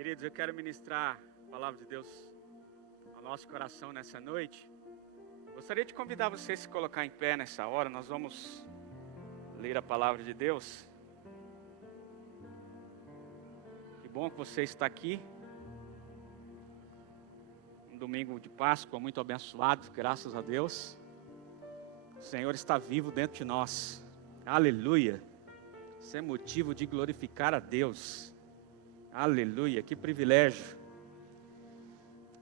Queridos, eu quero ministrar a palavra de Deus ao nosso coração nessa noite. Gostaria de convidar você a se colocar em pé nessa hora. Nós vamos ler a palavra de Deus. Que bom que você está aqui. Um domingo de Páscoa muito abençoado, graças a Deus. O Senhor está vivo dentro de nós. Aleluia. Isso é motivo de glorificar a Deus. Aleluia, que privilégio.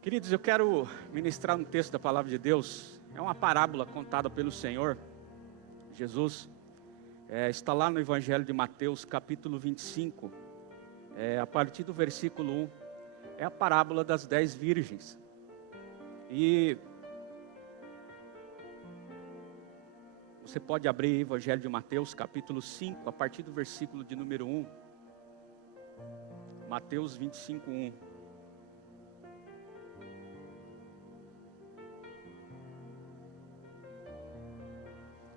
Queridos, eu quero ministrar um texto da palavra de Deus. É uma parábola contada pelo Senhor Jesus. Está lá no Evangelho de Mateus, capítulo 25. A partir do versículo 1. É a parábola das 10 virgens. E você pode abrir o Evangelho de Mateus, capítulo 5, a partir do versículo de número 1. Mateus 25, 1.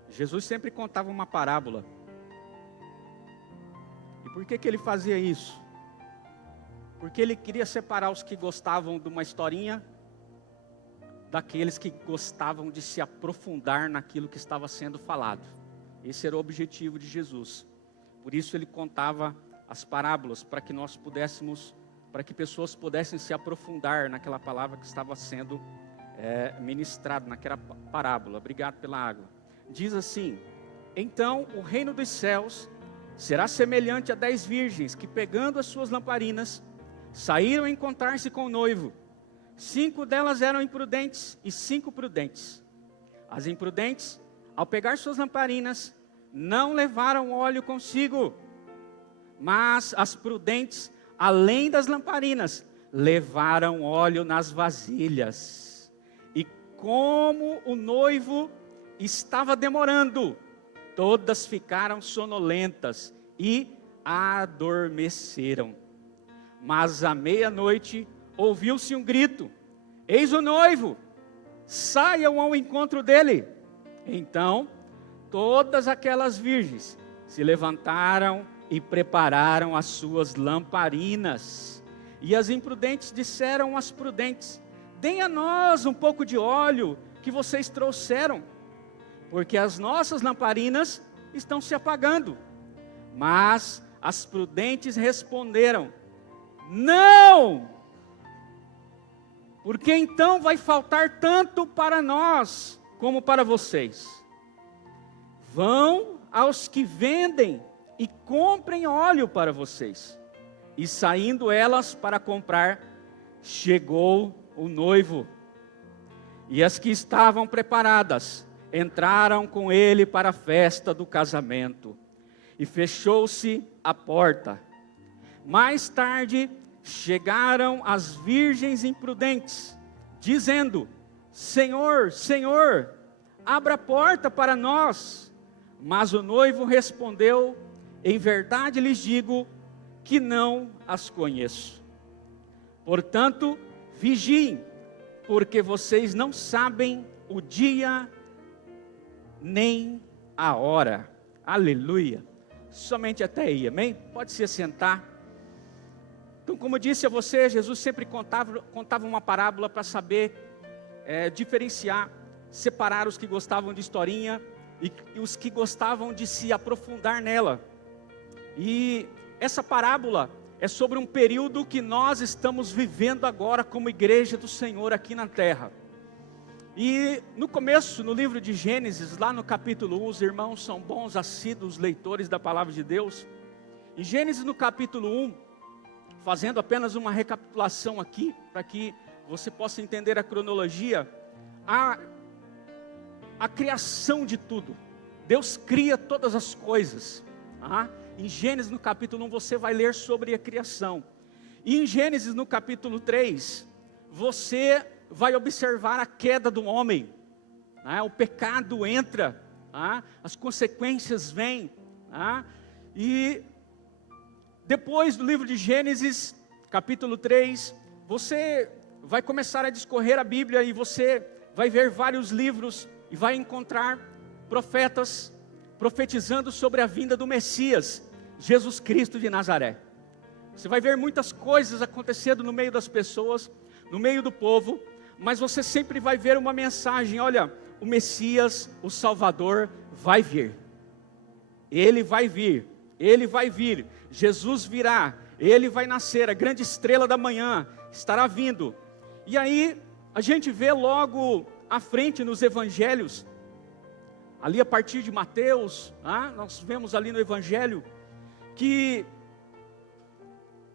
Jesus sempre contava uma parábola. E por que ele fazia isso? Porque ele queria separar os que gostavam de uma historinha daqueles que gostavam de se aprofundar naquilo que estava sendo falado. Esse era o objetivo de Jesus. Por isso ele contava as parábolas, para que nós pudéssemos, para que pessoas pudessem se aprofundar naquela palavra que estava sendo ministrada, naquela parábola. Obrigado pela água. Diz assim: então o reino dos céus será semelhante a 10 virgens que, pegando as suas lamparinas, saíram a encontrar-se com o noivo. 5 delas eram imprudentes e 5 prudentes. As imprudentes, ao pegar suas lamparinas, não levaram óleo consigo. Mas as prudentes, além das lamparinas, levaram óleo nas vasilhas. E como o noivo estava demorando, todas ficaram sonolentas e adormeceram. Mas à meia-noite ouviu-se um grito: eis o noivo, saiam ao encontro dele. Então todas aquelas virgens se levantaram e prepararam as suas lamparinas. E as imprudentes disseram às prudentes: deem a nós um pouco de óleo que vocês trouxeram, porque as nossas lamparinas estão se apagando. Mas as prudentes responderam: não, porque então vai faltar tanto para nós como para vocês. Vão aos que vendem e comprem óleo para vocês. E saindo elas para comprar, chegou o noivo. E as que estavam preparadas entraram com ele para a festa do casamento. E fechou-se a porta. Mais tarde chegaram as virgens imprudentes, dizendo: Senhor, Senhor, abra a porta para nós. Mas o noivo respondeu: em verdade lhes digo que não as conheço. Portanto, vigiem, porque vocês não sabem o dia nem a hora. Aleluia. Somente até aí, amém? Pode se assentar. Então, como eu disse a você, Jesus sempre contava uma parábola para saber diferenciar, separar os que gostavam de historinha e os que gostavam de se aprofundar nela. E essa parábola é sobre um período que nós estamos vivendo agora como igreja do Senhor aqui na terra. E no começo, no livro de Gênesis, lá no capítulo 1, os irmãos são bons, assíduos leitores da palavra de Deus. Em Gênesis, no capítulo 1, fazendo apenas uma recapitulação aqui, para que você possa entender a cronologia, a criação de tudo. Deus cria todas as coisas. Em Gênesis, no capítulo 1, você vai ler sobre a criação. E em Gênesis, no capítulo 3, você vai observar a queda do homem. O pecado entra, as consequências vêm. E depois do livro de Gênesis, capítulo 3, você vai começar a discorrer a Bíblia e você vai ver vários livros e vai encontrar profetas profetizando sobre a vinda do Messias, Jesus Cristo de Nazaré. Você vai ver muitas coisas acontecendo no meio das pessoas, no meio do povo, mas você sempre vai ver uma mensagem: olha, o Messias, o Salvador vai vir. Ele vai vir, Ele vai vir, Jesus virá, Ele vai nascer, a grande estrela da manhã estará vindo. E aí, a gente vê logo à frente nos evangelhos, ali a partir de Mateus, nós vemos ali no evangelho, que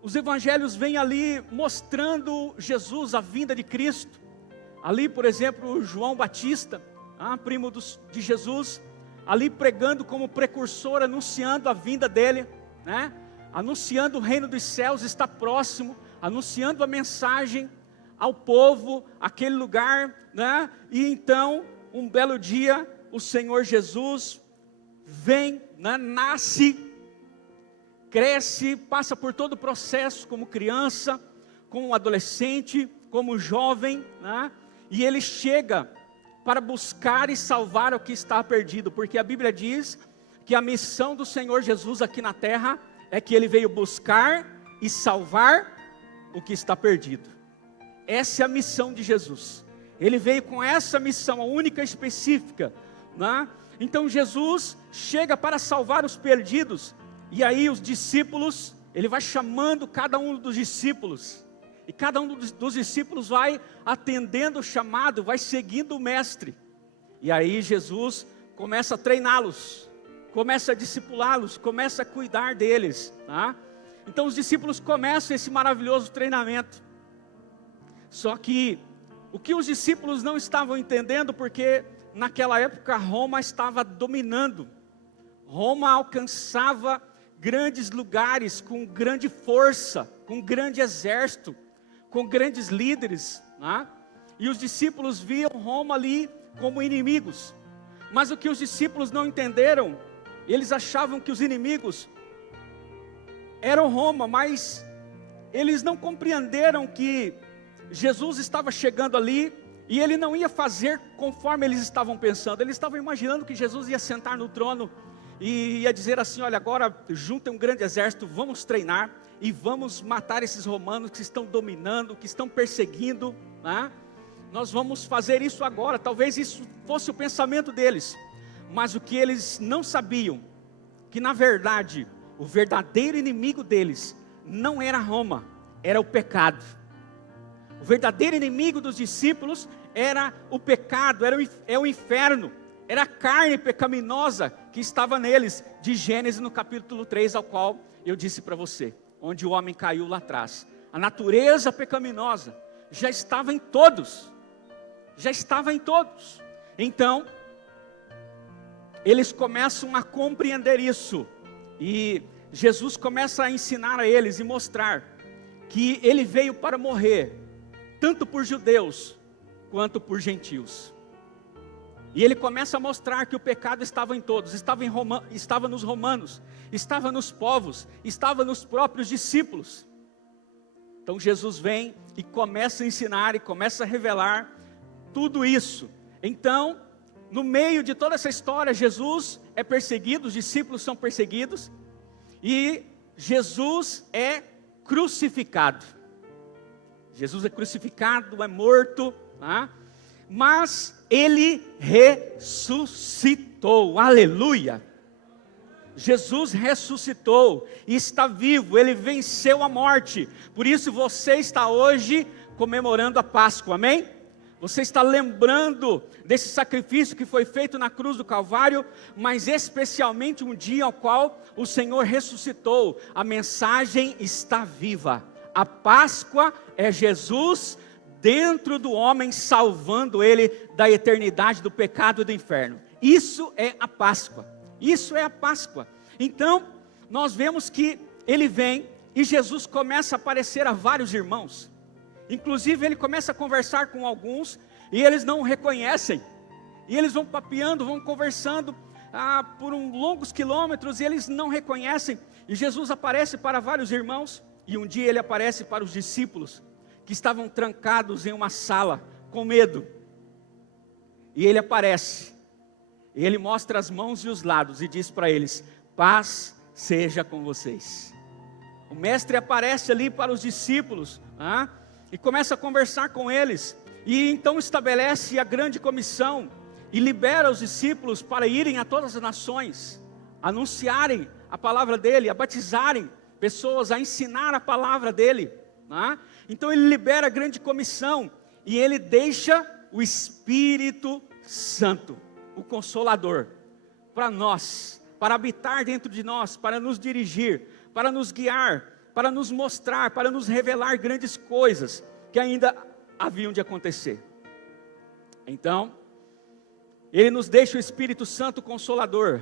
os evangelhos vêm ali mostrando Jesus, a vinda de Cristo. Ali, por exemplo, João Batista, primo de Jesus, ali pregando como precursor, anunciando a vinda dele, né? Anunciando o reino dos céus está próximo, anunciando a mensagem ao povo, aquele lugar, né? E então, um belo dia, o Senhor Jesus vem, né? Nasce, cresce, passa por todo o processo, como criança, como adolescente, como jovem, né? E ele chega para buscar e salvar o que está perdido, porque a Bíblia diz que a missão do Senhor Jesus aqui na terra é que Ele veio buscar e salvar o que está perdido. Essa é a missão de Jesus. Ele veio com essa missão, a única específica, né? Então Jesus chega para salvar os perdidos, e aí os discípulos, Ele vai chamando cada um dos discípulos, e cada um dos discípulos vai atendendo o chamado, vai seguindo o mestre. E aí Jesus começa a treiná-los, começa a discipulá-los, começa a cuidar deles, tá? Então os discípulos começam esse maravilhoso treinamento. Só que o que os discípulos não estavam entendendo, porque naquela época Roma estava dominando. Roma alcançava grandes lugares com grande força, com grande exército, com grandes líderes, né? E os discípulos viam Roma ali como inimigos. Mas o que os discípulos não entenderam, eles achavam que os inimigos eram Roma, mas eles não compreenderam que Jesus estava chegando ali, e Ele não ia fazer conforme eles estavam pensando. Eles estavam imaginando que Jesus ia sentar no trono, e ia dizer assim: olha, agora juntem um grande exército, vamos treinar, e vamos matar esses romanos que estão dominando, que estão perseguindo, né? Nós vamos fazer isso agora. Talvez isso fosse o pensamento deles, mas o que eles não sabiam, que na verdade, o verdadeiro inimigo deles, não era Roma, era o pecado. O verdadeiro inimigo dos discípulos era o pecado, é o inferno, era a carne pecaminosa que estava neles, de Gênesis no capítulo 3, ao qual eu disse para você, onde o homem caiu lá atrás. A natureza pecaminosa já estava em todos, Então, eles começam a compreender isso, e Jesus começa a ensinar a eles e mostrar que Ele veio para morrer, tanto por judeus, quanto por gentios. E Ele começa a mostrar que o pecado estava em todos, estava nos romanos, estava nos povos, estava nos próprios discípulos. Então Jesus vem e começa a ensinar e começa a revelar tudo isso. Então, no meio de toda essa história, Jesus é perseguido, os discípulos são perseguidos, e Jesus é crucificado. Jesus é crucificado, é morto, tá? Mas Ele ressuscitou, aleluia. Jesus ressuscitou e está vivo, Ele venceu a morte. Por isso você está hoje comemorando a Páscoa, amém? Você está lembrando desse sacrifício que foi feito na cruz do Calvário, mas especialmente um dia ao qual o Senhor ressuscitou. A mensagem está viva. A Páscoa é Jesus dentro do homem, salvando ele da eternidade, do pecado e do inferno. Isso é a Páscoa. Isso é a Páscoa. Então, nós vemos que Ele vem e Jesus começa a aparecer a vários irmãos. Inclusive Ele começa a conversar com alguns e eles não o reconhecem. E eles vão papeando, vão conversando por longos quilômetros e eles não reconhecem. E Jesus aparece para vários irmãos, e um dia Ele aparece para os discípulos que estavam trancados em uma sala com medo. E Ele aparece, e Ele mostra as mãos e os lados e diz para eles: paz seja com vocês. O mestre aparece ali para os discípulos, e começa a conversar com eles, e então estabelece a grande comissão, e libera os discípulos para irem a todas as nações, anunciarem a palavra dele, a batizarem pessoas, a ensinar a palavra dele. Então ele libera a grande comissão, e ele deixa o Espírito Santo, o Consolador, para nós, para habitar dentro de nós, para nos dirigir, para nos guiar, para nos mostrar, para nos revelar grandes coisas que ainda haviam de acontecer. Então, ele nos deixa o Espírito Santo Consolador,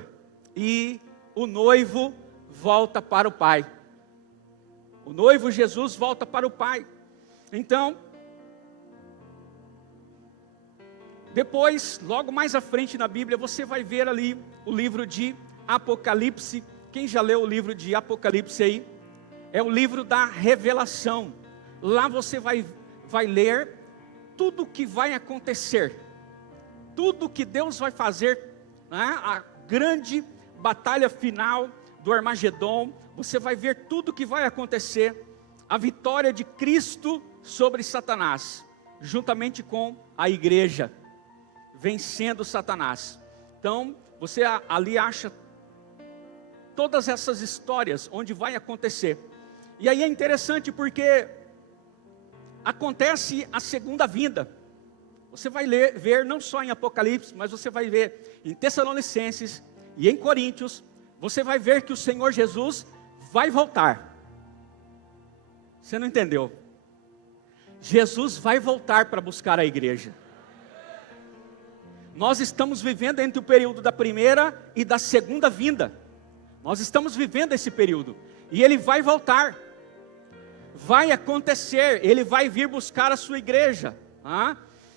e o noivo volta para o Pai. O noivo Jesus volta para o Pai. Então, depois, logo mais à frente na Bíblia, você vai ver ali o livro de Apocalipse. Quem já leu o livro de Apocalipse aí? É o livro da revelação. Lá você vai ler tudo o que vai acontecer, tudo que Deus vai fazer, a grande batalha final do Armagedon. Você vai ver tudo o que vai acontecer, a vitória de Cristo sobre Satanás, juntamente com a igreja, vencendo Satanás. Então, você ali acha todas essas histórias onde vai acontecer. E aí é interessante porque acontece a segunda vinda. Você vai ver não só em Apocalipse, mas você vai ver em Tessalonicenses e em Coríntios. Você vai ver que o Senhor Jesus vai voltar. Você não entendeu? Jesus vai voltar para buscar a igreja. Nós estamos vivendo entre o período da primeira e da segunda vinda. Nós estamos vivendo esse período. E ele vai voltar. Vai acontecer. Ele vai vir buscar a sua igreja.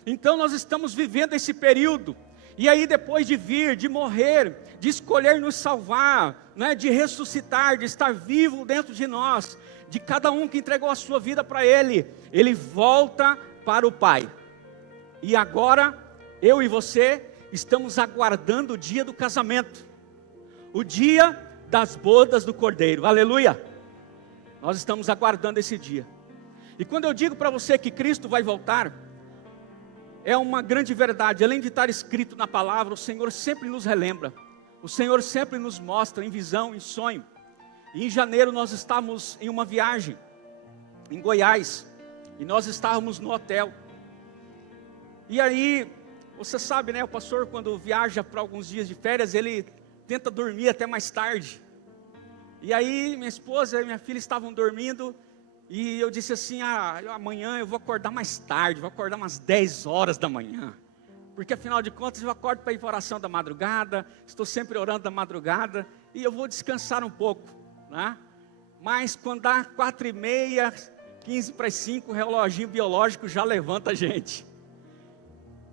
Então nós estamos vivendo esse período. E aí depois de vir, de morrer, de escolher nos salvar, de ressuscitar, de estar vivo dentro de nós, de cada um que entregou a sua vida para Ele, Ele volta para o Pai. E agora, eu e você, estamos aguardando o dia do casamento, o dia das bodas do Cordeiro, aleluia. Nós estamos aguardando esse dia. E quando eu digo para você que Cristo vai voltar, é uma grande verdade. Além de estar escrito na palavra, o Senhor sempre nos relembra, o Senhor sempre nos mostra em visão, em sonho. E em janeiro nós estávamos em uma viagem em Goiás, e nós estávamos no hotel. E aí, você sabe, o pastor, quando viaja para alguns dias de férias, ele tenta dormir até mais tarde. E aí minha esposa e minha filha estavam dormindo, e eu disse assim, amanhã eu vou acordar mais tarde, vou acordar umas 10 horas da manhã, porque afinal de contas eu acordo para ir para a oração da madrugada, estou sempre orando da madrugada, e eu vou descansar um pouco, mas quando dá 4h30, 4:45, o reloginho biológico já levanta a gente.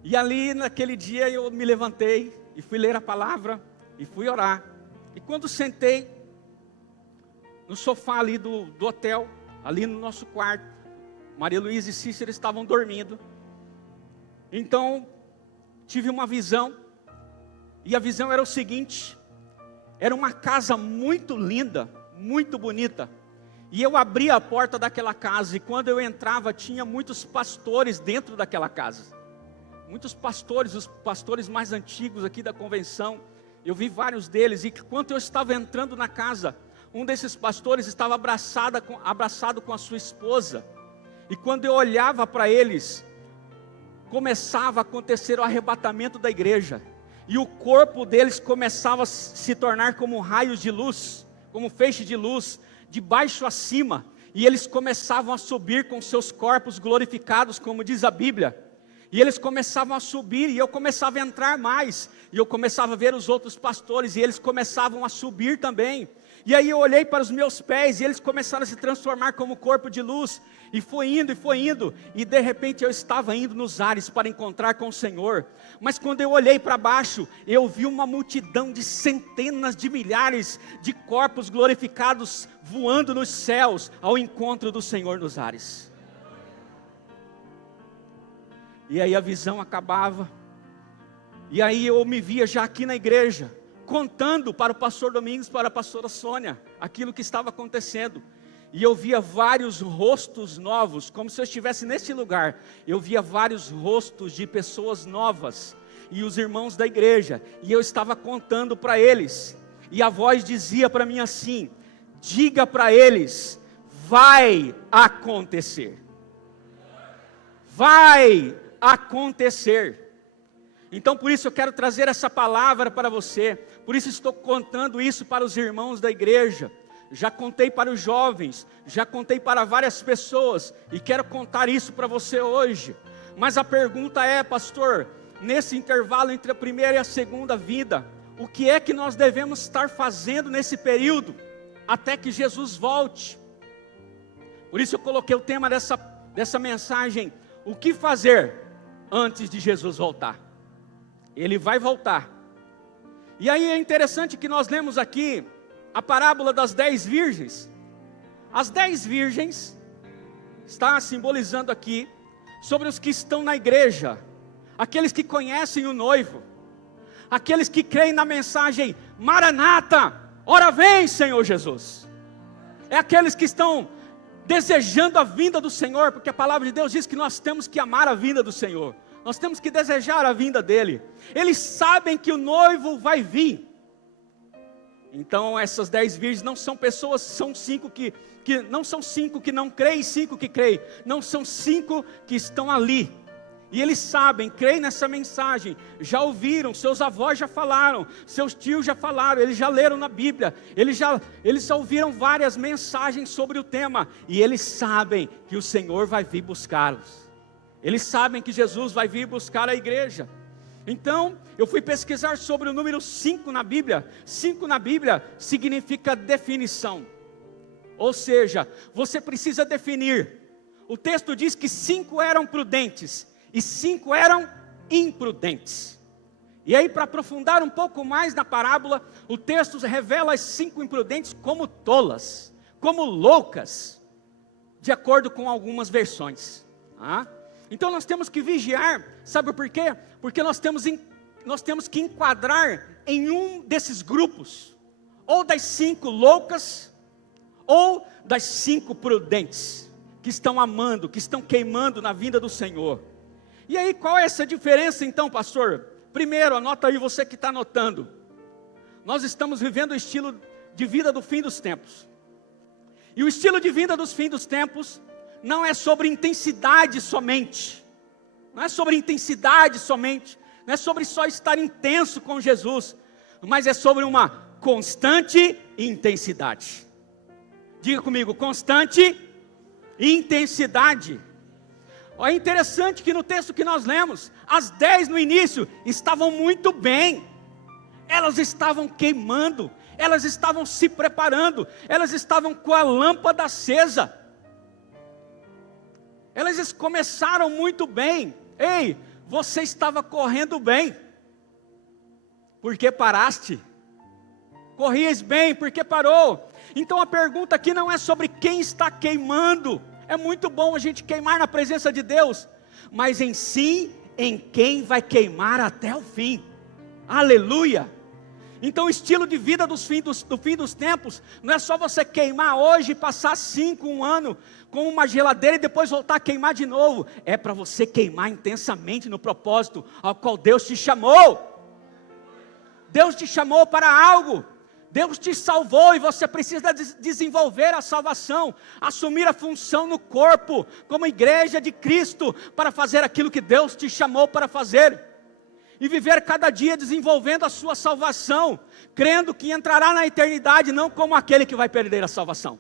E ali naquele dia eu me levantei, e fui ler a palavra, e fui orar. E quando sentei no sofá ali do hotel, ali no nosso quarto, Maria Luísa e Cícero estavam dormindo. Então, tive uma visão, e a visão era o seguinte: era uma casa muito linda, muito bonita, e eu abri a porta daquela casa, e quando eu entrava, tinha muitos pastores dentro daquela casa, muitos pastores, os pastores mais antigos aqui da convenção. Eu vi vários deles, e quando eu estava entrando na casa, um desses pastores estava abraçado com a sua esposa, e quando eu olhava para eles, começava a acontecer o arrebatamento da igreja, e o corpo deles começava a se tornar como raios de luz, como feixe de luz, de baixo a cima, e eles começavam a subir com seus corpos glorificados, como diz a Bíblia, e eles começavam a subir, e eu começava a entrar mais, e eu começava a ver os outros pastores, e eles começavam a subir também. E aí eu olhei para os meus pés, e eles começaram a se transformar como corpo de luz, e foi indo, e de repente eu estava indo nos ares para encontrar com o Senhor. Mas quando eu olhei para baixo, eu vi uma multidão de centenas de milhares de corpos glorificados voando nos céus, ao encontro do Senhor nos ares. E aí a visão acabava, e aí eu me via já aqui na igreja, contando para o pastor Domingos, para a pastora Sônia, aquilo que estava acontecendo. e eu via vários rostos novos, como se eu estivesse nesse lugar. Eu via vários rostos de pessoas novas, e os irmãos da igreja, e eu estava contando para eles, e a voz dizia para mim assim: diga para eles, vai acontecer. Vai acontecer. Então por isso eu quero trazer essa palavra para você, por isso estou contando isso para os irmãos da igreja, já contei para os jovens, já contei para várias pessoas, e quero contar isso para você hoje. Mas a pergunta é: pastor, nesse intervalo entre a primeira e a segunda vida, o que é que nós devemos estar fazendo nesse período, até que Jesus volte? Por isso eu coloquei o tema dessa mensagem: o que fazer antes de Jesus voltar? Ele vai voltar. E aí é interessante que nós lemos aqui a parábola das 10 virgens. As 10 virgens está simbolizando aqui sobre os que estão na igreja, aqueles que conhecem o noivo, aqueles que creem na mensagem Maranata, ora vem Senhor Jesus. É aqueles que estão desejando a vinda do Senhor, porque a palavra de Deus diz que nós temos que amar a vinda do Senhor, nós temos que desejar a vinda dEle. Eles sabem que o noivo vai vir. Então essas 10 virgens não são pessoas, são 5 que não são 5 que não creem e 5 que creem, não, são 5 que estão ali, e eles sabem, creem nessa mensagem, já ouviram, seus avós já falaram, seus tios já falaram, eles já leram na Bíblia, eles já ouviram várias mensagens sobre o tema, e eles sabem que o Senhor vai vir buscá-los, eles sabem que Jesus vai vir buscar a igreja. Então, eu fui pesquisar sobre o número 5 na Bíblia. 5 na Bíblia significa definição. Ou seja, você precisa definir. O texto diz que 5 eram prudentes e 5 eram imprudentes. E aí, para aprofundar um pouco mais na parábola, o texto revela as 5 imprudentes como tolas, como loucas, de acordo com algumas versões. Então nós temos que vigiar, sabe por quê? Porque nós temos que enquadrar em um desses grupos, ou das 5 loucas, ou das 5 prudentes, que estão amando, que estão queimando na vinda do Senhor. E aí qual é essa diferença então, pastor? Primeiro, anota aí você que está anotando, nós estamos vivendo o estilo de vida do fim dos tempos, e o estilo de vida dos fim dos tempos não é sobre intensidade somente, não é sobre intensidade somente, não é sobre só estar intenso com Jesus, mas é sobre uma constante intensidade. Diga comigo, constante intensidade. É interessante que no texto que nós lemos, as 10 no início estavam muito bem, elas estavam queimando, elas estavam se preparando, elas estavam com a lâmpada acesa, elas começaram muito bem. Ei, você estava correndo bem, porque paraste? Corrias bem, porque parou? Então a pergunta aqui não é sobre quem está queimando. É muito bom a gente queimar na presença de Deus, mas em si, em quem vai queimar até o fim. Aleluia! Então o estilo de vida do fim dos tempos, não é só você queimar hoje e passar 1 ano com uma geladeira e depois voltar a queimar de novo. É para você queimar intensamente no propósito ao qual Deus te chamou. Deus te chamou para algo. Deus te salvou e você precisa desenvolver a salvação, assumir a função no corpo, como igreja de Cristo, para fazer aquilo que Deus te chamou para fazer. E viver cada dia desenvolvendo a sua salvação, crendo que entrará na eternidade, não como aquele que vai perder a salvação,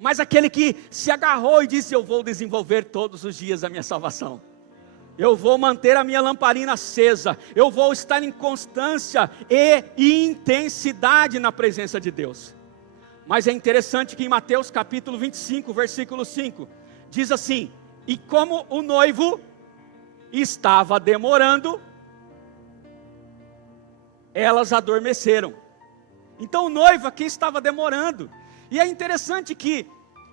mas aquele que se agarrou e disse: eu vou desenvolver todos os dias a minha salvação, eu vou manter a minha lamparina acesa, eu vou estar em constância e intensidade na presença de Deus. Mas é interessante que em Mateus capítulo 25, versículo 5, diz assim: e como o noivo estava demorando, elas adormeceram. Então o noivo aqui estava demorando. E é interessante que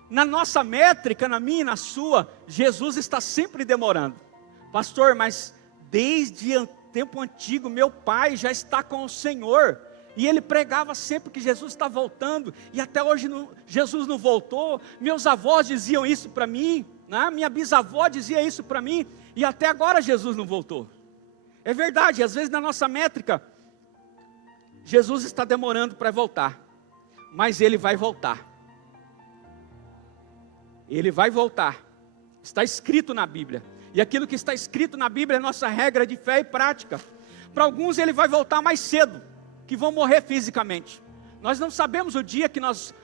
na nossa métrica, na minha e na sua, Jesus está sempre demorando. Pastor, mas desde o tempo antigo meu pai já está com o Senhor, E ele pregava sempre que Jesus está voltando, e até hoje Jesus não voltou. Meus avós diziam isso para mim, né? Minha bisavó dizia isso para mim, e até agora Jesus não voltou. É verdade, às vezes na nossa métrica, Jesus está demorando para voltar, mas Ele vai voltar. Ele vai voltar, está escrito na Bíblia, e aquilo que está escrito na Bíblia é nossa regra de fé e prática. Para alguns Ele vai voltar mais cedo, que vão morrer fisicamente. Nós não sabemos o dia que nós,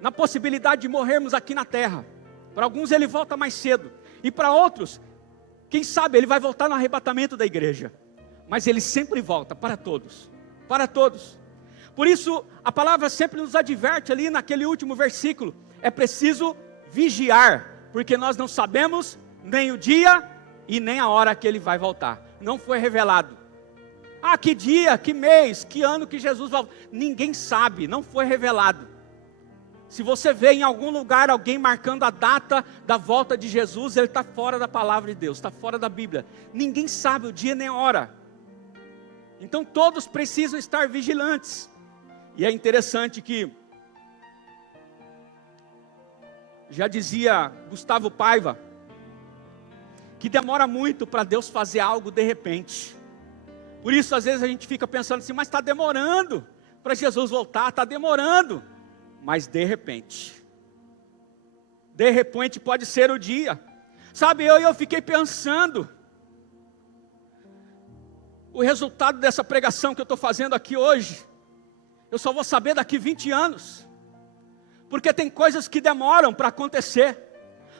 na possibilidade de morrermos aqui na terra. Para alguns Ele volta mais cedo, e para outros, quem sabe Ele vai voltar no arrebatamento da igreja. Mas Ele sempre volta para todos, para todos. Por isso a palavra sempre nos adverte ali naquele último versículo, é preciso vigiar, porque nós não sabemos nem o dia e nem a hora que Ele vai voltar. Não foi revelado. Ah, que dia, que mês, que ano que Jesus vai voltar? Ninguém sabe, não foi revelado. Se você vê em algum lugar alguém marcando a data da volta de Jesus, ele está fora da palavra de Deus, está fora da Bíblia. Ninguém sabe o dia nem a hora. Então todos precisam estar vigilantes. E é interessante que, já dizia Gustavo Paiva, que demora muito para Deus fazer algo de repente. Por isso às vezes a gente fica pensando assim, mas está demorando para Jesus voltar, está demorando. Mas de repente pode ser o dia. Sabe, eu fiquei pensando, o resultado dessa pregação que eu estou fazendo aqui hoje, eu só vou saber daqui 20 anos. Porque tem coisas que demoram para acontecer.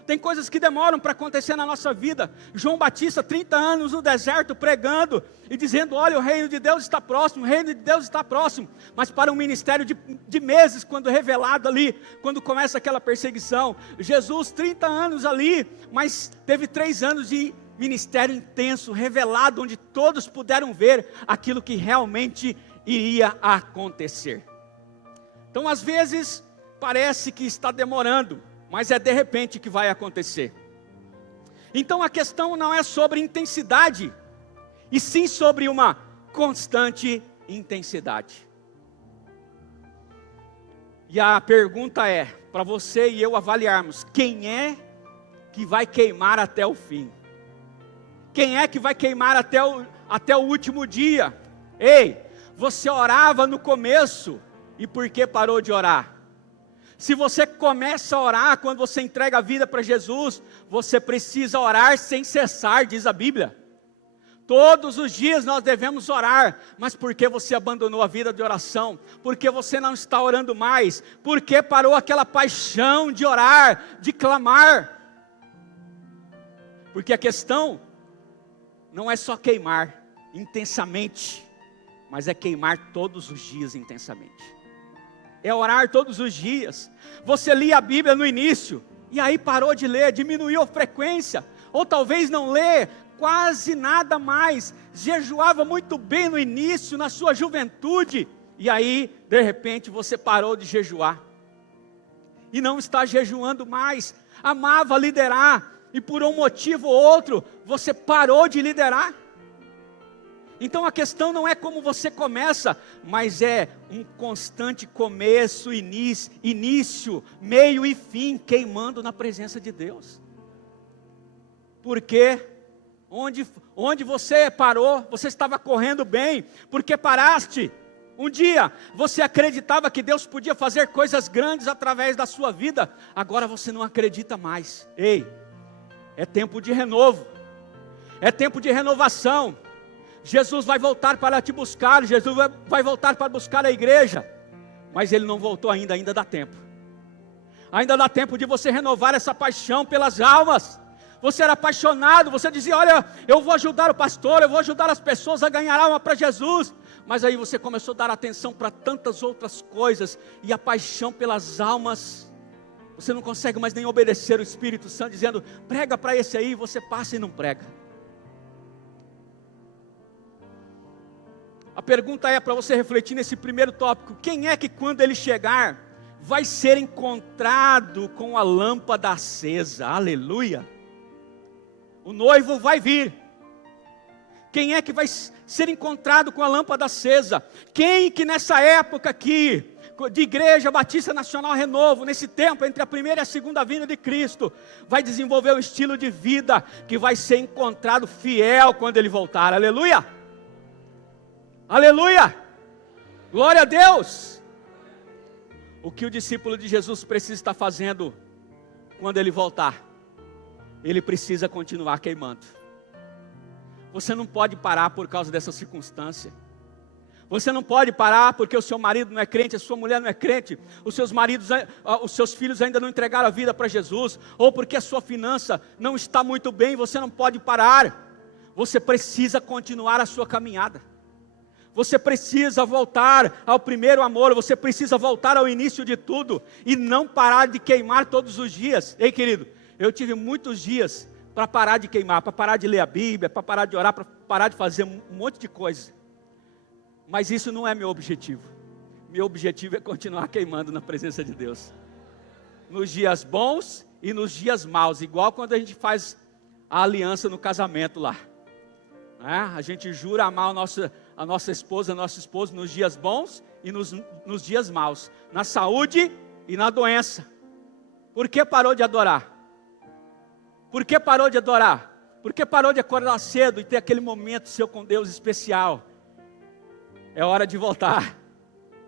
Tem coisas que demoram para acontecer na nossa vida. João Batista, 30 anos no deserto, pregando e dizendo, olha, o reino de Deus está próximo, o reino de Deus está próximo. Mas para um ministério de meses, quando revelado ali, quando começa aquela perseguição. Jesus, 30 anos ali, mas teve 3 anos de ministério intenso, revelado, onde todos puderam ver aquilo que realmente iria acontecer. Então às vezes parece que está demorando, mas é de repente que vai acontecer. Então a questão não é sobre intensidade, e sim sobre uma constante intensidade. E a pergunta é, para você e eu avaliarmos, quem é que vai queimar até o fim? Quem é que vai queimar até o último dia? Ei, você orava no começo, e por que parou de orar? Se você começa a orar, quando você entrega a vida para Jesus, você precisa orar sem cessar, diz a Bíblia. Todos os dias nós devemos orar, mas por que você abandonou a vida de oração? Por que você não está orando mais? Por que parou aquela paixão de orar, de clamar? Porque a questão não é só queimar intensamente, mas é queimar todos os dias intensamente. É orar todos os dias. Você lia a Bíblia no início, e aí parou de ler, diminuiu a frequência, ou talvez não lê quase nada mais, jejuava muito bem no início, na sua juventude, e aí de repente você parou de jejuar, e não está jejuando mais, amava liderar, e por um motivo ou outro, você parou de liderar. Então a questão não é como você começa, mas é um constante começo, início, meio e fim, queimando na presença de Deus. Porque onde você parou, você estava correndo bem, porque paraste. Um dia você acreditava que Deus podia fazer coisas grandes através da sua vida, agora você não acredita mais. Ei, é tempo de renovo, é tempo de renovação. Jesus vai voltar para te buscar, Jesus vai voltar para buscar a igreja, mas Ele não voltou ainda dá tempo. Ainda dá tempo de você renovar essa paixão pelas almas. Você era apaixonado, você dizia, olha, eu vou ajudar o pastor, eu vou ajudar as pessoas a ganhar alma para Jesus. Mas aí você começou a dar atenção para tantas outras coisas, e a paixão pelas almas, você não consegue mais nem obedecer o Espírito Santo, dizendo, prega para esse aí, você passa e não prega. A pergunta é para você refletir nesse primeiro tópico, quem é que quando ele chegar, vai ser encontrado com a lâmpada acesa? Aleluia! O noivo vai vir. Quem é que vai ser encontrado com a lâmpada acesa? Quem que nessa época aqui, de Igreja Batista Nacional Renovo, nesse tempo entre a primeira e a segunda vinda de Cristo, vai desenvolver um estilo de vida que vai ser encontrado fiel quando Ele voltar? Aleluia! Aleluia! Glória a Deus! O que o discípulo de Jesus precisa estar fazendo quando Ele voltar? Ele precisa continuar queimando. Você não pode parar por causa dessa circunstância. Você não pode parar porque o seu marido não é crente, a sua mulher não é crente, os seus filhos ainda não entregaram a vida para Jesus, ou porque a sua finança não está muito bem. Você não pode parar. Você precisa continuar a sua caminhada. Você precisa voltar ao primeiro amor. Você precisa voltar ao início de tudo e não parar de queimar todos os dias. Ei, querido, eu tive muitos dias para parar de queimar, para parar de ler a Bíblia, para parar de orar, para parar de fazer um monte de coisa. Mas isso não é meu objetivo. Meu objetivo é continuar queimando na presença de Deus. Nos dias bons e nos dias maus. Igual quando a gente faz a aliança no casamento lá. A gente jura amar a nossa esposa, nosso esposo nos dias bons e nos dias maus. Na saúde e na doença. Por que parou de adorar? Por que parou de adorar? Por que parou de acordar cedo e ter aquele momento seu com Deus especial? É hora de voltar.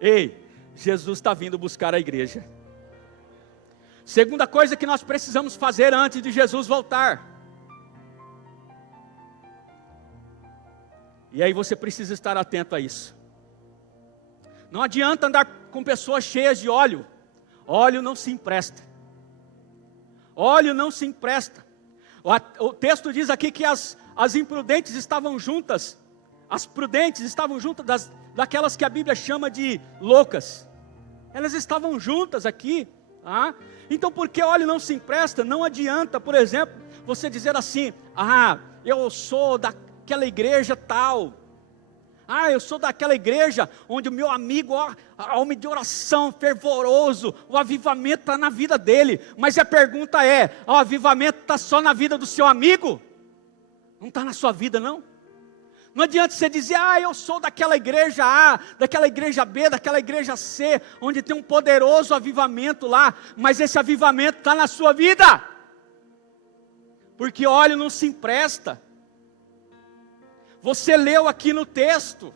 Ei, Jesus está vindo buscar a igreja. Segunda coisa que nós precisamos fazer antes de Jesus voltar. E aí você precisa estar atento a isso. Não adianta andar com pessoas cheias de óleo. Óleo não se empresta. Óleo não se empresta. O texto diz aqui que as imprudentes estavam juntas. As prudentes estavam juntas daquelas que a Bíblia chama de loucas. Elas estavam juntas aqui. Então, porque óleo não se empresta, não adianta, por exemplo, você dizer assim: eu sou daquela igreja tal. Eu sou daquela igreja onde o meu amigo, homem de oração, fervoroso, o avivamento está na vida dele. Mas a pergunta é: o avivamento está só na vida do seu amigo? Não está na sua vida, não? Não adianta você dizer: eu sou daquela igreja A, daquela igreja B, daquela igreja C, onde tem um poderoso avivamento lá, mas esse avivamento está na sua vida. Porque óleo não se empresta. Você leu aqui no texto,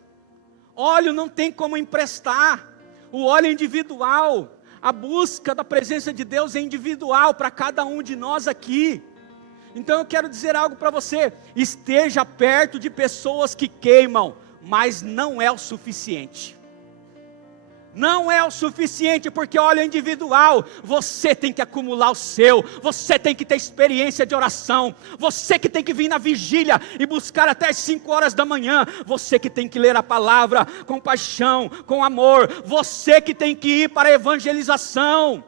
óleo não tem como emprestar. O óleo é individual, a busca da presença de Deus é individual para cada um de nós aqui. Então eu quero dizer algo para você: esteja perto de pessoas que queimam, mas não é o suficiente. Não é o suficiente, porque óleo é individual. Você tem que acumular o seu. Você tem que ter experiência de oração. Você que tem que vir na vigília e buscar até as 5 horas da manhã. Você que tem que ler a palavra com paixão, com amor. Você que tem que ir para a evangelização.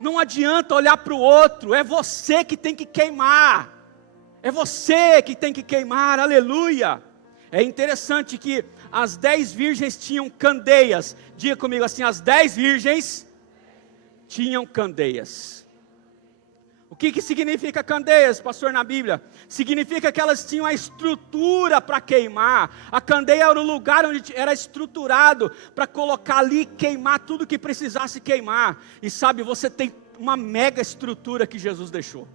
Não adianta olhar para o outro. É você que tem que queimar. É você que tem que queimar. Aleluia. É interessante que as 10 virgens tinham candeias. Diga comigo assim: as 10 virgens tinham candeias. O que significa candeias, pastor, na Bíblia? Significa que elas tinham a estrutura para queimar. A candeia era o lugar onde era estruturado para colocar ali, queimar tudo que precisasse queimar. E sabe, você tem uma mega estrutura que Jesus deixou.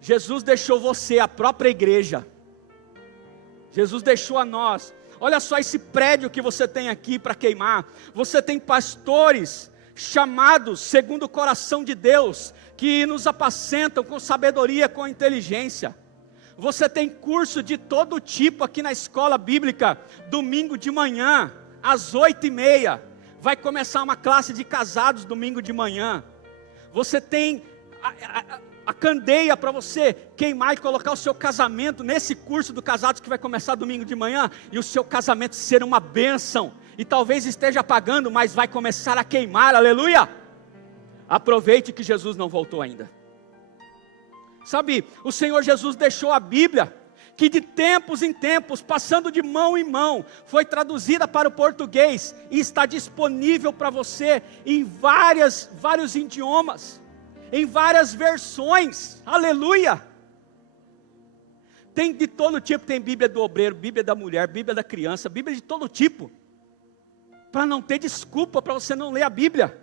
Jesus deixou você, a própria igreja. Jesus deixou a nós. Olha só esse prédio que você tem aqui para queimar. Você tem pastores chamados segundo o coração de Deus, que nos apacentam com sabedoria, com inteligência. Você tem curso de todo tipo aqui na escola bíblica. Domingo de manhã, às 8h30, vai começar uma classe de casados domingo de manhã. Você tem a candeia para você queimar e colocar o seu casamento nesse curso do casados que vai começar domingo de manhã, e o seu casamento ser uma bênção, e talvez esteja apagando, mas vai começar a queimar. Aleluia. Aproveite que Jesus não voltou ainda. Sabe, o Senhor Jesus deixou a Bíblia, que de tempos em tempos, passando de mão em mão, foi traduzida para o português, e está disponível para você em vários idiomas, em várias versões. Aleluia. Tem de todo tipo, tem Bíblia do obreiro, Bíblia da mulher, Bíblia da criança, Bíblia de todo tipo. Para não ter desculpa para você não ler a Bíblia.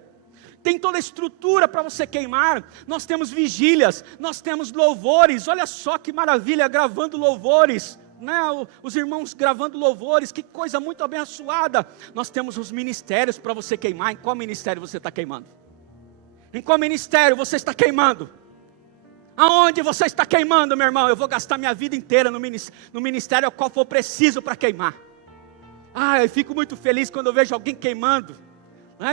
Tem toda a estrutura para você queimar. Nós temos vigílias, nós temos louvores. Olha só que maravilha, gravando louvores, né? Os irmãos gravando louvores, que coisa muito abençoada. Nós temos os ministérios para você queimar. Em qual ministério você está queimando? Em qual ministério você está queimando? Aonde você está queimando, meu irmão? Eu vou gastar minha vida inteira no ministério ao qual for preciso para queimar. Eu fico muito feliz quando eu vejo alguém queimando.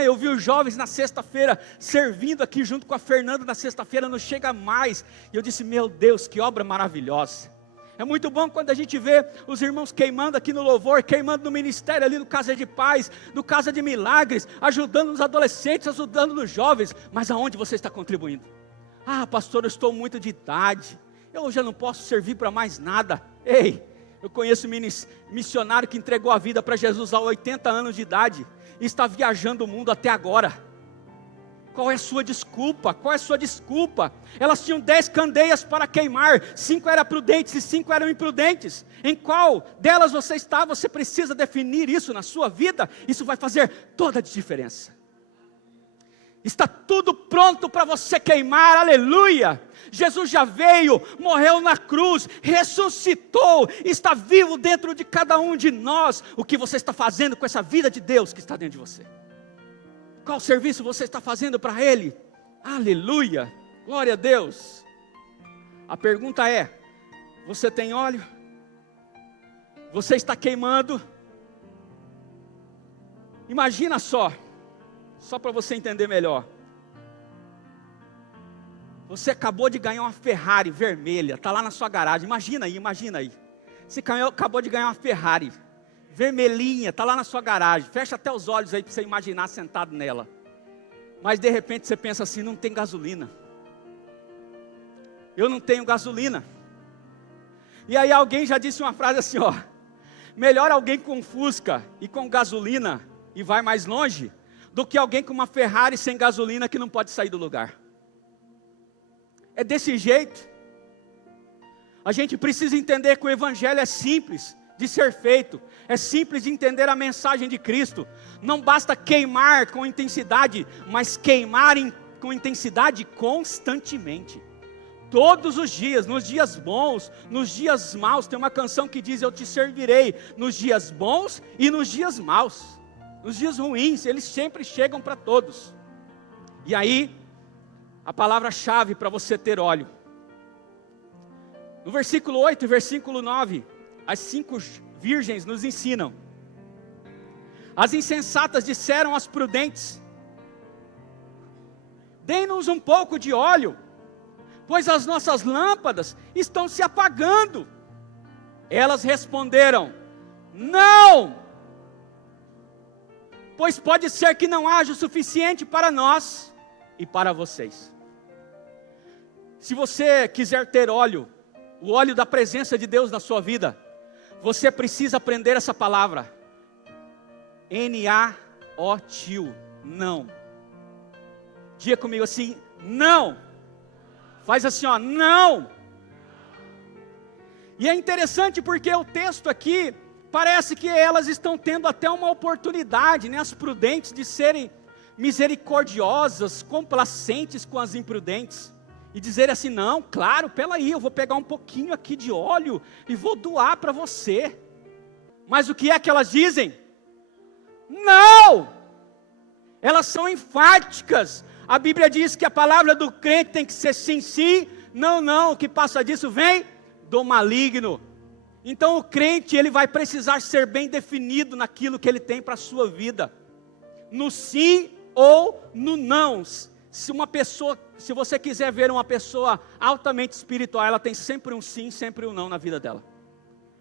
Eu vi os jovens na sexta-feira, servindo aqui junto com a Fernanda na sexta-feira, não chega mais. E eu disse, meu Deus, que obra maravilhosa. É muito bom quando a gente vê os irmãos queimando aqui no louvor, queimando no ministério ali no Casa de Paz, no Casa de Milagres, ajudando os adolescentes, ajudando os jovens. Mas aonde você está contribuindo? Pastor, eu estou muito de idade, eu já não posso servir para mais nada. Ei, eu conheço um missionário que entregou a vida para Jesus aos 80 anos de idade, e está viajando o mundo até agora. Qual é a sua desculpa? Qual é a sua desculpa? Elas tinham 10 candeias para queimar, 5 eram prudentes e 5 eram imprudentes. Em qual delas você está? Você precisa definir isso na sua vida. Isso vai fazer toda a diferença. Está tudo pronto para você queimar, aleluia. Jesus já veio, morreu na cruz, ressuscitou, está vivo dentro de cada um de nós. O que você está fazendo com essa vida de Deus que está dentro de você? Qual serviço você está fazendo para Ele? Aleluia, glória a Deus. A pergunta é, você tem óleo? Você está queimando? Imagina só para você entender melhor. Você acabou de ganhar uma Ferrari vermelha, está lá na sua garagem, imagina aí. Você acabou de ganhar uma Ferrari vermelhinha, está lá na sua garagem, fecha até os olhos aí para você imaginar sentado nela. Mas de repente você pensa assim, não tem gasolina. Eu não tenho gasolina. E aí alguém já disse uma frase assim, melhor alguém com Fusca e com gasolina e vai mais longe, do que alguém com uma Ferrari sem gasolina que não pode sair do lugar. É desse jeito. A gente precisa entender que o Evangelho é simples de ser feito, é simples de entender a mensagem de Cristo. Não basta queimar com intensidade, mas queimar com intensidade constantemente. Todos os dias, nos dias bons, nos dias maus. Tem uma canção que diz, eu te servirei nos dias bons e nos dias maus. Nos dias ruins, eles sempre chegam para todos. E aí, a palavra-chave para você ter óleo. No versículo 8 e versículo 9, as 5 virgens nos ensinam. As insensatas disseram às prudentes, dê-nos um pouco de óleo, pois as nossas lâmpadas estão se apagando. Elas responderam, não, pois pode ser que não haja o suficiente para nós e para vocês. Se você quiser ter óleo, o óleo da presença de Deus na sua vida, você precisa aprender essa palavra, N-A-O-T-I-O, não. Diga comigo assim, não. Faz assim, não. E é interessante porque o texto aqui, parece que elas estão tendo até uma oportunidade, as prudentes, de serem misericordiosas, complacentes com as imprudentes. E dizer assim, não, claro, peraí, eu vou pegar um pouquinho aqui de óleo e vou doar para você. Mas o que é que elas dizem? Não! Elas são enfáticas. A Bíblia diz que a palavra do crente tem que ser sim, sim, não, não. O que passa disso vem do maligno. Então o crente, ele vai precisar ser bem definido naquilo que ele tem para a sua vida. No sim ou no não. Se você quiser ver uma pessoa altamente espiritual, ela tem sempre um sim, sempre um não na vida dela.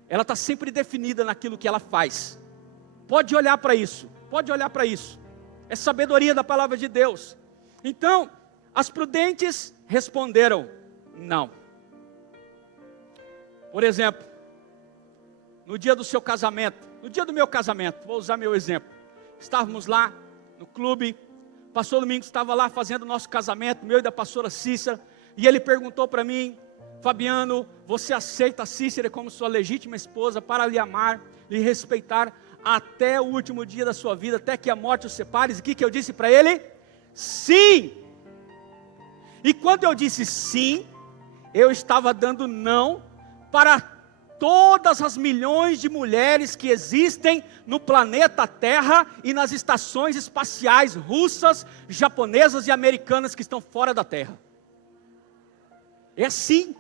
Ela está sempre definida naquilo que ela faz. Pode olhar para isso, é sabedoria da palavra de Deus. Então, as prudentes responderam não. Por exemplo, no dia do seu casamento, no dia do meu casamento, vou usar meu exemplo. Estávamos lá no clube, o pastor Domingos estava lá fazendo o nosso casamento, meu e da pastora Cícera, e ele perguntou para mim, Fabiano, você aceita a Cícera como sua legítima esposa para lhe amar, lhe respeitar até o último dia da sua vida, até que a morte os separe? E o que eu disse para ele? Sim! E quando eu disse sim, eu estava dando não para todas as milhões de mulheres que existem no planeta Terra e nas estações espaciais russas, japonesas e americanas que estão fora da Terra. É assim.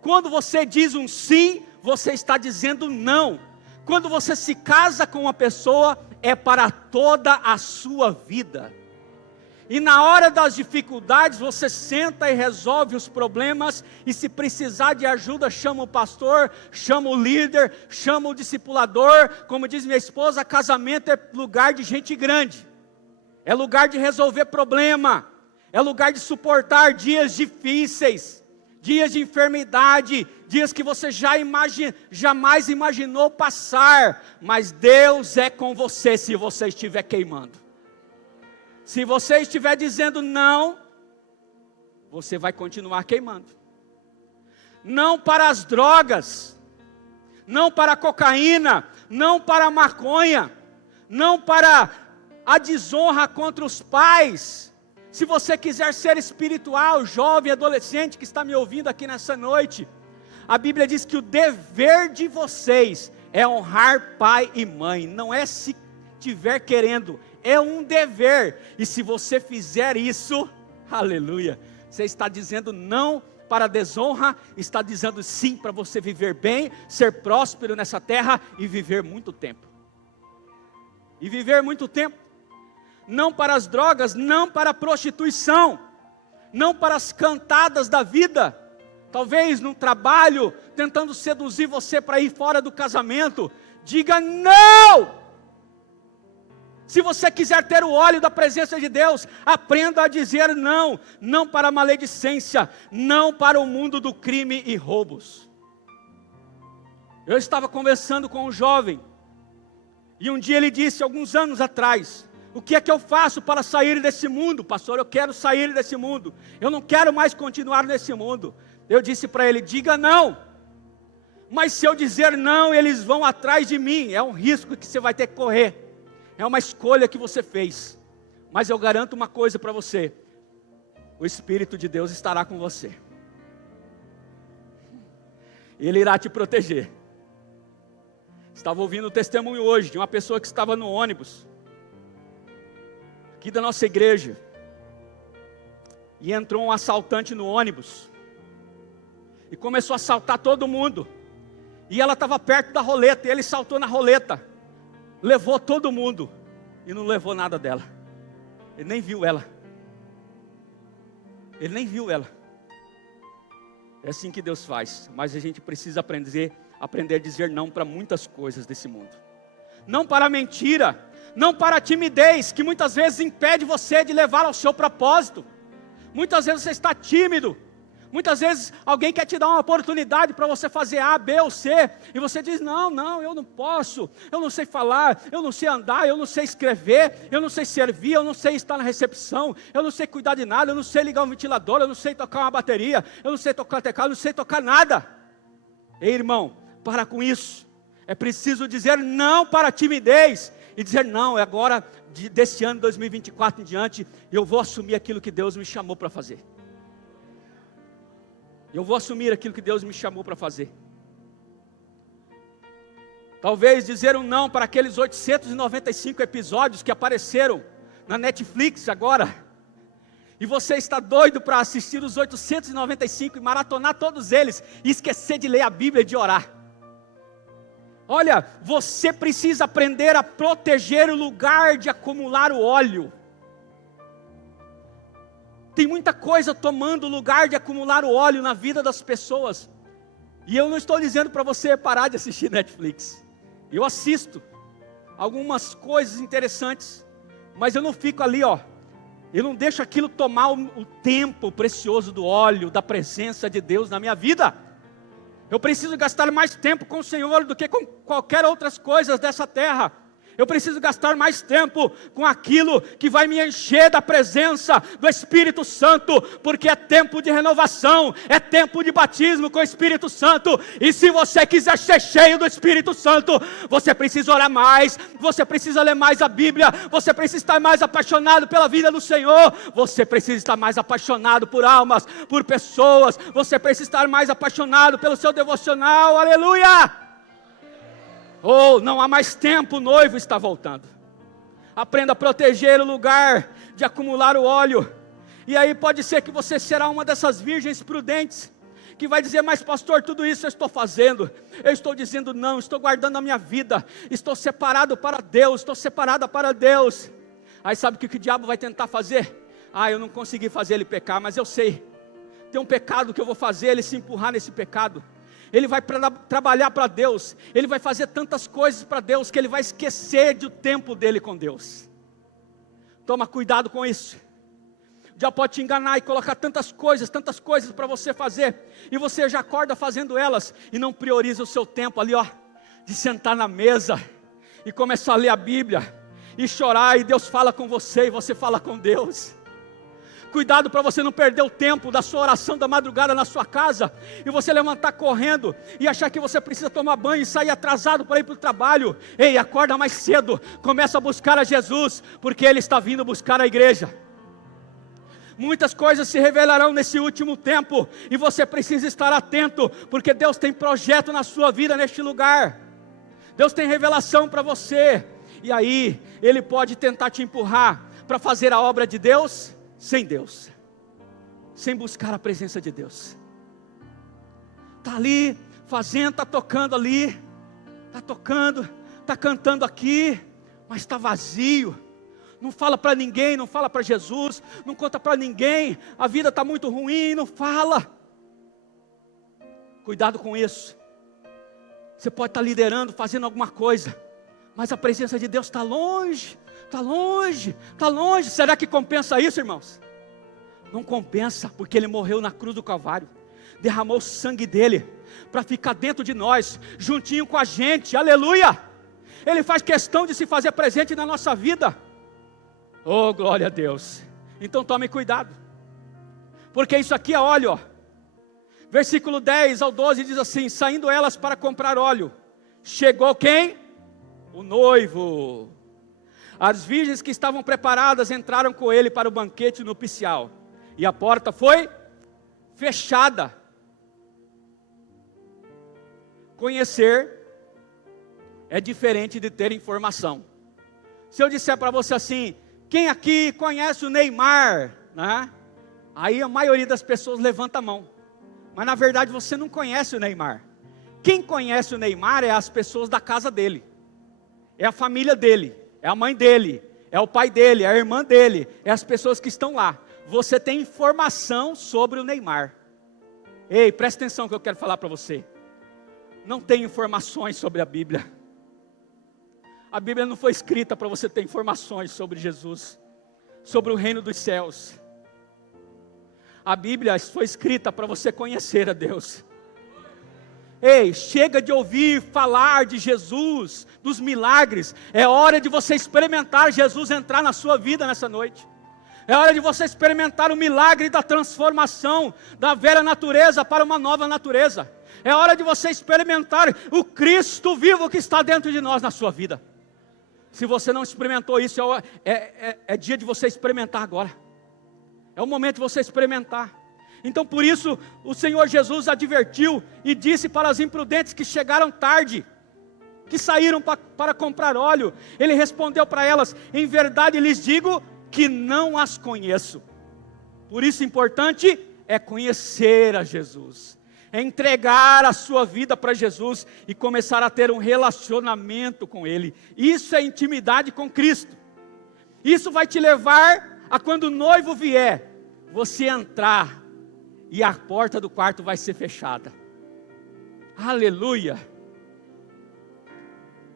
Quando você diz um sim, você está dizendo não. Quando você se casa com uma pessoa, é para toda a sua vida. E na hora das dificuldades, você senta e resolve os problemas, e se precisar de ajuda, chama o pastor, chama o líder, chama o discipulador. Como diz minha esposa, casamento é lugar de gente grande, é lugar de resolver problema, é lugar de suportar dias difíceis, dias de enfermidade, dias que você jamais imaginou passar, mas Deus é com você se você estiver queimando. Se você estiver dizendo não, você vai continuar queimando. Não para as drogas, não para a cocaína, não para a maconha, não para a desonra contra os pais. Se você quiser ser espiritual, jovem, adolescente que está me ouvindo aqui nessa noite, a Bíblia diz que o dever de vocês é honrar pai e mãe. Não é se estiver querendo, é um dever. E se você fizer isso, aleluia, você está dizendo não para a desonra, está dizendo sim para você viver bem, ser próspero nessa terra e viver muito tempo. E viver muito tempo. Não para as drogas, não para a prostituição, não para as cantadas da vida. Talvez num trabalho, tentando seduzir você para ir fora do casamento. Diga não! Se você quiser ter o óleo da presença de Deus, aprenda a dizer não. Não para a maledicência, não para o mundo do crime e roubos. Eu estava conversando com um jovem, e um dia ele disse, alguns anos atrás: o que é que eu faço para sair desse mundo, pastor? Eu quero sair desse mundo, eu não quero mais continuar nesse mundo. Eu disse para ele: diga não. Mas se eu dizer não, eles vão atrás de mim. É um risco que você vai ter que correr. É uma escolha que você fez. Mas eu garanto uma coisa para você: o Espírito de Deus estará com você. Ele irá te proteger. Estava ouvindo o testemunho hoje de uma pessoa que estava no ônibus aqui da nossa igreja, e entrou um assaltante no ônibus e começou a assaltar todo mundo. E ela estava perto da roleta, e ele saltou na roleta, levou todo mundo e não levou nada dela. Ele nem viu ela. Ele nem viu ela. É assim que Deus faz. Mas a gente precisa aprender a dizer não para muitas coisas desse mundo. Não para a mentira, não para a timidez, que muitas vezes impede você de levar ao seu propósito. Muitas vezes você está tímido. Muitas vezes alguém quer te dar uma oportunidade para você fazer A, B ou C, e você diz: não, eu não posso, eu não sei falar, eu não sei andar, eu não sei escrever, eu não sei servir, eu não sei estar na recepção, eu não sei cuidar de nada, eu não sei ligar um ventilador, eu não sei tocar uma bateria, eu não sei tocar teclado, eu não sei tocar nada. Ei, irmão, para com isso. É preciso dizer não para a timidez, e dizer: não, é agora, desse ano 2024 em diante, eu vou assumir aquilo que Deus me chamou para fazer. Eu vou assumir aquilo que Deus me chamou para fazer. Talvez dizer um não para aqueles 895 episódios que apareceram na Netflix agora. E você está doido para assistir os 895 e maratonar todos eles, e esquecer de ler a Bíblia e de orar. Olha, você precisa aprender a proteger o lugar de acumular o óleo. Tem muita coisa tomando o lugar de acumular o óleo na vida das pessoas. E eu não estou dizendo para você parar de assistir Netflix. Eu assisto algumas coisas interessantes, mas eu não fico ali, eu não deixo aquilo tomar o tempo precioso do óleo, da presença de Deus na minha vida. Eu preciso gastar mais tempo com o Senhor do que com qualquer outras coisas dessa terra. Eu preciso gastar mais tempo com aquilo que vai me encher da presença do Espírito Santo, porque é tempo de renovação, é tempo de batismo com o Espírito Santo. E se você quiser ser cheio do Espírito Santo, você precisa orar mais, você precisa ler mais a Bíblia, você precisa estar mais apaixonado pela vida do Senhor, você precisa estar mais apaixonado por almas, por pessoas, você precisa estar mais apaixonado pelo seu devocional, aleluia! Ou não há mais tempo, o noivo está voltando. Aprenda a proteger o lugar de acumular o óleo. E aí pode ser que você será uma dessas virgens prudentes, que vai dizer, mas pastor, tudo isso eu estou fazendo, eu estou dizendo não, estou guardando a minha vida, estou separado para Deus, estou separada para Deus. Aí sabe o que o diabo vai tentar fazer? Eu não consegui fazer ele pecar, mas eu sei, tem um pecado que eu vou fazer ele se empurrar nesse pecado. Ele vai trabalhar para Deus, ele vai fazer tantas coisas para Deus, que ele vai esquecer do tempo dele com Deus. Toma cuidado com isso. Já pode te enganar e colocar tantas coisas para você fazer, e você já acorda fazendo elas, e não prioriza o seu tempo ali, de sentar na mesa, e começar a ler a Bíblia, e chorar, e Deus fala com você, e você fala com Deus. Cuidado para você não perder o tempo da sua oração da madrugada na sua casa, e você levantar correndo, e achar que você precisa tomar banho, e sair atrasado para ir para o trabalho. Ei, acorda mais cedo, começa a buscar a Jesus, porque Ele está vindo buscar a igreja. Muitas coisas se revelarão nesse último tempo, e você precisa estar atento, porque Deus tem projeto na sua vida neste lugar. Deus tem revelação para você, e aí Ele pode tentar te empurrar para fazer a obra de Deus, sem Deus, sem buscar a presença de Deus. Está ali fazendo, está tocando ali, está tocando, está cantando aqui, mas está vazio. Não fala para ninguém, não fala para Jesus, não conta para ninguém, a vida está muito ruim, não fala. Cuidado com isso. Você pode estar liderando, fazendo alguma coisa, mas a presença de Deus está longe. Está longe, está longe. Será que compensa isso, irmãos? Não compensa, porque Ele morreu na cruz do Calvário, derramou o sangue dEle, para ficar dentro de nós, juntinho com a gente, aleluia. Ele faz questão de se fazer presente na nossa vida. Oh, glória a Deus. Então tome cuidado, porque isso aqui é óleo, versículo 10 ao 12 diz assim, saindo elas para comprar óleo, chegou quem? O noivo. As virgens que estavam preparadas entraram com ele para o banquete nupcial, e a porta foi fechada. Conhecer é diferente de ter informação. Se eu disser para você assim, quem aqui conhece o Neymar, né? Aí a maioria das pessoas levanta a mão, mas na verdade você não conhece o Neymar. Quem conhece o Neymar é as pessoas da casa dele, é a família dele, é a mãe dele, é o pai dele, é a irmã dele, é as pessoas que estão lá. Você tem informação sobre o Neymar. Ei, presta atenção que eu quero falar para você. Não tem informações sobre a Bíblia. A Bíblia não foi escrita para você ter informações sobre Jesus, sobre o reino dos céus. A Bíblia foi escrita para você conhecer a Deus. Ei, chega de ouvir falar de Jesus, dos milagres. É hora de você experimentar Jesus entrar na sua vida nessa noite. É hora de você experimentar o milagre da transformação da velha natureza para uma nova natureza. É hora de você experimentar o Cristo vivo que está dentro de nós na sua vida. Se você não experimentou isso, é dia de você experimentar agora. É o momento de você experimentar. Então por isso o Senhor Jesus advertiu e disse para as imprudentes que chegaram tarde, que saíram para comprar óleo. Ele respondeu para elas, em verdade lhes digo que não as conheço. Por isso importante é conhecer a Jesus, é entregar a sua vida para Jesus e começar a ter um relacionamento com Ele. Isso é intimidade com Cristo. Isso vai te levar a quando o noivo vier, você entrar e a porta do quarto vai ser fechada. Aleluia.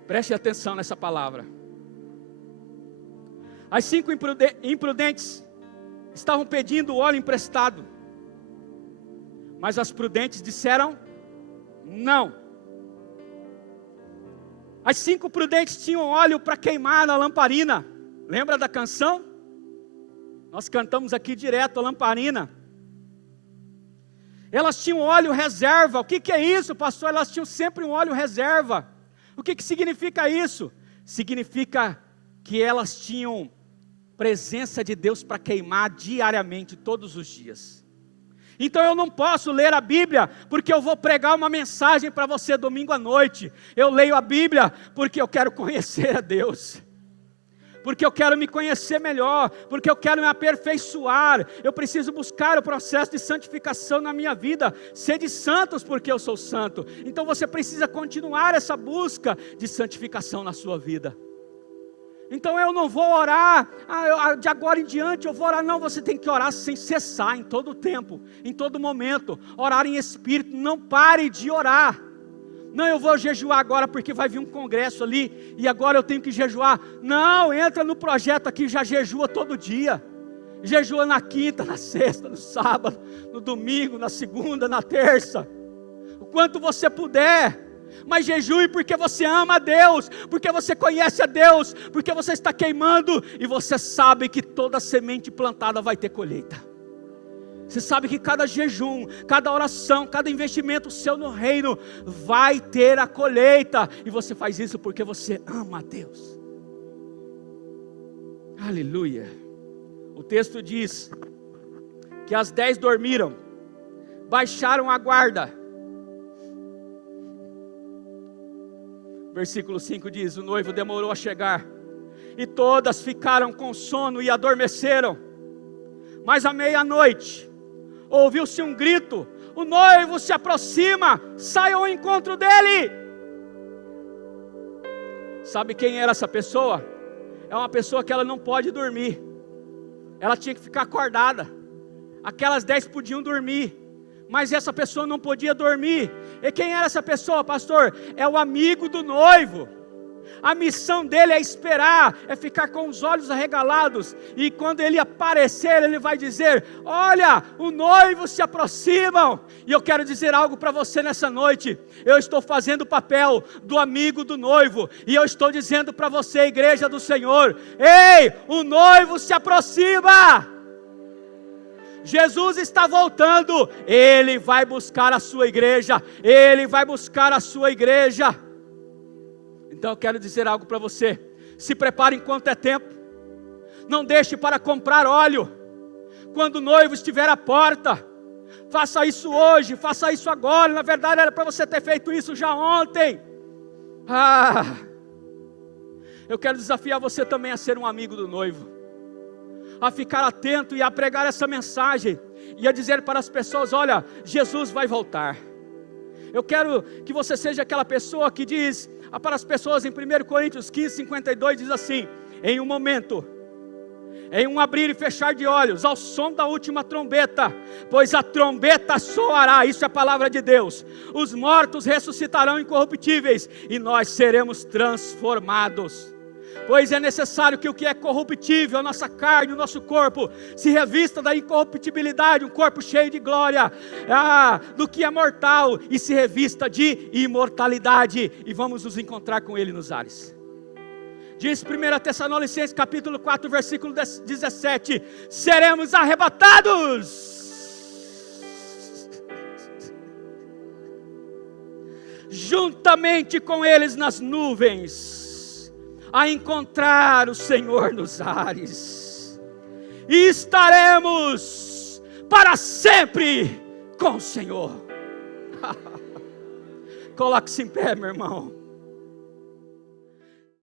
Preste atenção nessa palavra. As 5 imprudentes estavam pedindo óleo emprestado, mas as prudentes disseram não. As 5 prudentes tinham óleo para queimar na lamparina. Lembra da canção? Nós cantamos aqui direto a lamparina. Elas tinham óleo reserva. O que é isso, pastor? Elas tinham sempre um óleo reserva. O que significa isso? Significa que elas tinham presença de Deus para queimar diariamente, todos os dias. Então eu não posso ler a Bíblia porque eu vou pregar uma mensagem para você domingo à noite. Eu leio a Bíblia porque eu quero conhecer a Deus, porque eu quero me conhecer melhor, porque eu quero me aperfeiçoar. Eu preciso buscar o processo de santificação na minha vida. Sede santos porque eu sou santo. Então você precisa continuar essa busca de santificação na sua vida. Então eu não vou orar, de agora em diante eu vou orar. Não, você tem que orar sem cessar, em todo tempo, em todo momento. Orar em espírito, não pare de orar. Não, eu vou jejuar agora porque vai vir um congresso ali, e agora eu tenho que jejuar. Não, entra no projeto aqui, já jejua todo dia. Jejua na quinta, na sexta, no sábado, no domingo, na segunda, na terça. O quanto você puder. Mas jejue porque você ama a Deus, porque você conhece a Deus, porque você está queimando e você sabe que toda semente plantada vai ter colheita. Você sabe que cada jejum, cada oração, cada investimento seu no reino vai ter a colheita, e você faz isso porque você ama a Deus. Aleluia. O texto diz que as 10 dormiram, baixaram a guarda. Versículo 5 diz: o noivo demorou a chegar, e todas ficaram com sono e adormeceram. Mas à meia-noite, ouviu-se um grito: o noivo se aproxima, saiam ao encontro dele. Sabe quem era essa pessoa? É uma pessoa que ela não pode dormir, ela tinha que ficar acordada. Aquelas 10 podiam dormir, mas essa pessoa não podia dormir. E quem era essa pessoa, pastor? É o amigo do noivo. A missão dele é esperar, é ficar com os olhos arregalados, e quando ele aparecer, ele vai dizer: olha, o noivo se aproximam. E eu quero dizer algo para você nessa noite. Eu estou fazendo o papel do amigo do noivo, e eu estou dizendo para você, igreja do Senhor: ei, o noivo se aproxima. Jesus está voltando, Ele vai buscar a sua igreja, Ele vai buscar a sua igreja. Então eu quero dizer algo para você: se prepare enquanto é tempo, não deixe para comprar óleo quando o noivo estiver à porta. Faça isso hoje, faça isso agora. Na verdade era para você ter feito isso já ontem. Eu quero desafiar você também a ser um amigo do noivo, a ficar atento e a pregar essa mensagem, e a dizer para as pessoas: olha, Jesus vai voltar. Eu quero que você seja aquela pessoa que diz para as pessoas em 1 Coríntios 15, 52, diz assim: em um momento, em um abrir e fechar de olhos, ao som da última trombeta, pois a trombeta soará, isso é a palavra de Deus, os mortos ressuscitarão incorruptíveis, e nós seremos transformados. Pois é necessário que o que é corruptível, a nossa carne, o nosso corpo, se revista da incorruptibilidade, um corpo cheio de glória, do que é mortal, e se revista de imortalidade, e vamos nos encontrar com Ele nos ares. Diz 1 Tessalonicenses capítulo 4, versículo 17: seremos arrebatados juntamente com eles nas nuvens, a encontrar o Senhor nos ares, e estaremos para sempre com o Senhor. Coloque-se em pé, meu irmão.